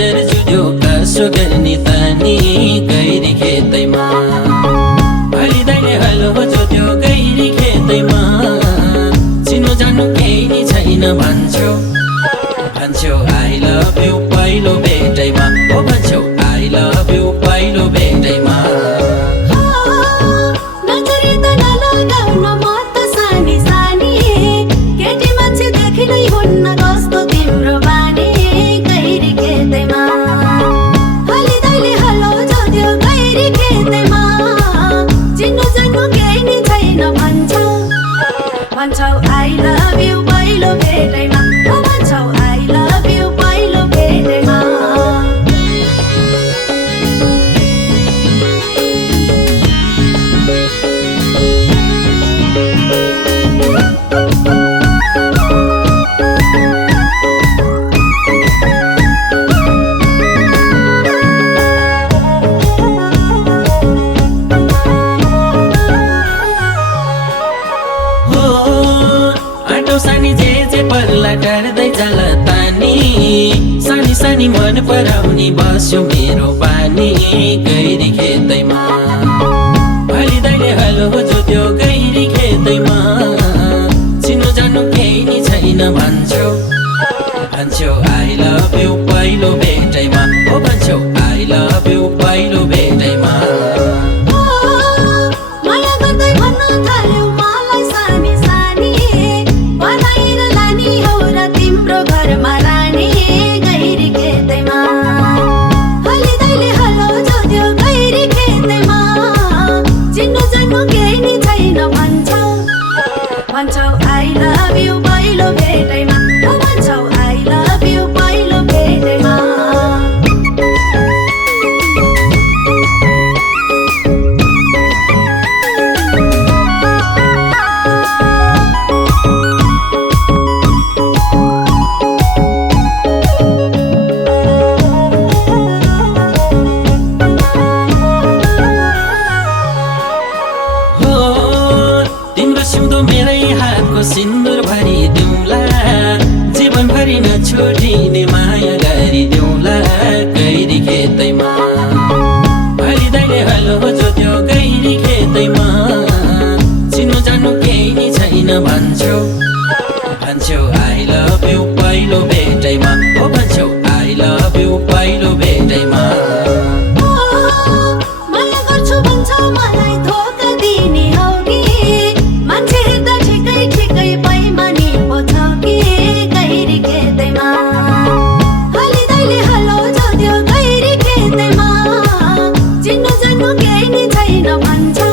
नजर जुझ्यो कसो गर्ने तानी गैरी खेतैमा हलिँदैले हलो जोत्यो गैरी खेतैमा चिन्नु जान्नु केही नि छैन भन्छौ आई लभ यु पहिलो भेटैमा ओ भन्छौ आई लभ यु पहिलो भेटैमा भन्छौ I love you पहिलो भेटैमा ओ भन्छौ I love you पहिलो भेटैमा सानी जे पर्ला टाढ्दै जाला तानी सानी सानी मन पराउने बस्यो मेरो बानी गैरी खेतैमा हलिँदैले हलो जोत्यो गैरी खेतैमा चिन्नु जान्नु केही नि छैन भन्छौ आई लभ यु पहिलो भेटैमा ओ भन्छौ आई लभ यु पहिलो भेटैमा भन्छौ I love you पहिलो भेटैमा ओ भन्छौ I love you पहिलो भेटैमा मेरै हातको सिन्दुर भरिदिउँला जीवनभरि नछोडिने माया गरिदिउँला गैरी खेतैमा हलिँदैले हलो जोत्यो गैरी खेतैमा चिन्नु जान्नु केही नि छैन भन्छौ आई लभ यु पहिलो भेटैमा ओ भन्छौ आई लभ यु पहिलो भेटैमा माया गर्छु भन्छौ मलाई धोका दिने हौ कि मान्छे हेर्दा ठिकै ठिकै बैमानी पो छ कि गैरी खेतैमा हलिँदैले हलो जोत्यो गैरी खेतैमा चिन्नु जान्नु केही नि छैन भन्छौ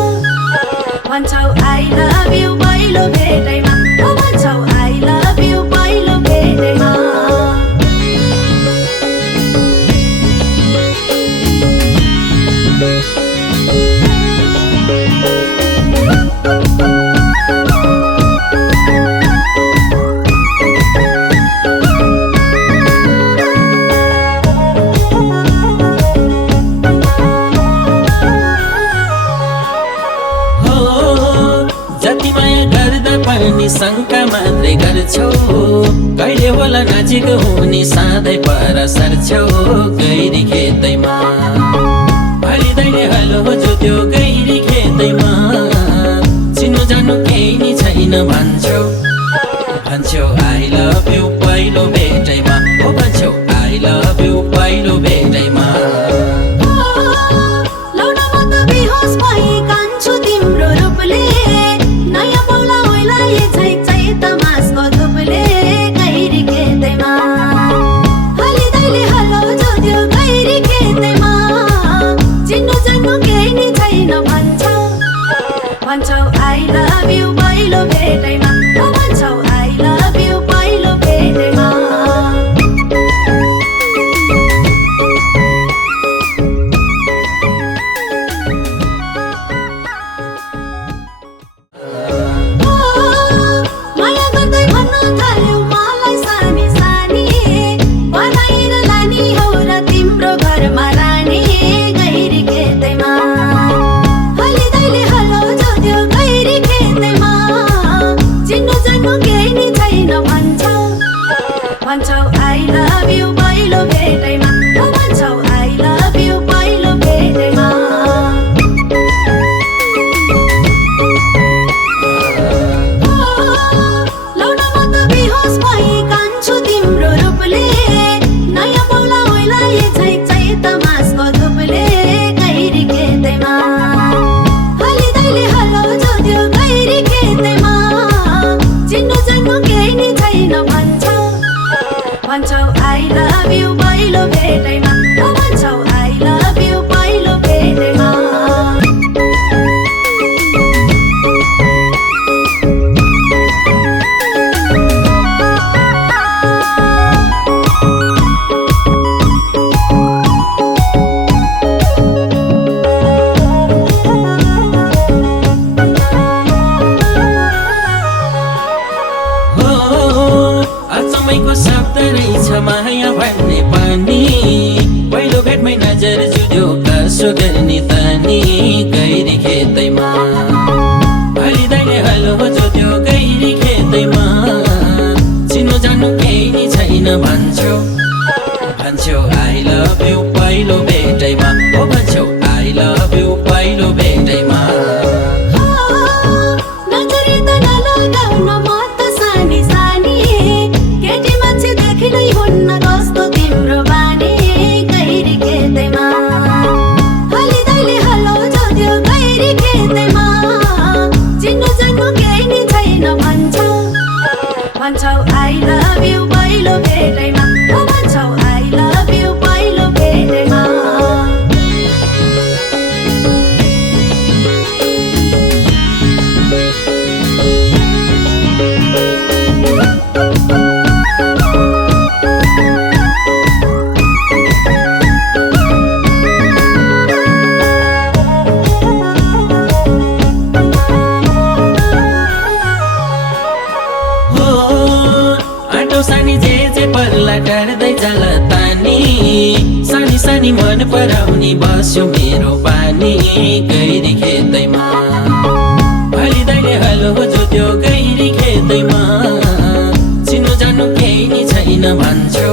आई लभ यु पहिलो भेटैमा ओ भन्छौ आई लभ यु पहिलो भेटैमा जति माया गर्दा पनि शङ्का मात्रै गर्छौ कहिले होला नजिक हुने सधैँ पर सर्छौ गैरी खेतैमा हलिँदैले हलो जोत्यो गैरी खेतैमा चिन्नु जान्नु केही नि छैन भन्छौ आई लभ यु पहिलो भेटैमा ओ भन्छौ आई लभ यु पहिलो भेटैमा तिम्रो रूपले नयाँ पौला ओइलाए झै तमासको धुपले गैरी खेतैमा हलिँदैले हलो जोत्यो गैरी खेतैमा चिन्नु जान्नु केही नि छैन भन्छौ आई लभ यु पहिलो भेटैमा ओ भन्छौ आई लभ यु पहिलो भेटैमा गैरी खेतैमा हलिँदैले हलो जोत्यो गैरी खेतैमा लभ यु पहिलो भेटैमा ओ भन्छौ आई लभ यु पहिलो भेटैमा नजरी त नलगाउन म त सानी सानी केटी मान्छे देखिनै हुन्न कस्तो तिम्रो बानी गैरी खेतैमा हलिँदैले हलो जोड्यो गैरी खेतैमा चिन्नु जान्नु केही नि छैन भन्छौ आई लभ यु पहिलो भेटैमा ओ भन्छौ आई लभ यु पहिलो भेटैमा सानी जे पर्ला टार्दै जाला तानी सानी सानी मन पराउनी बस्यो मेरो बानी गैरी खेतैमा हलिँदैले हलो जोत्यो गैरी खेतैमा चिन्नु जान्नु केही नि छैन भन्छौ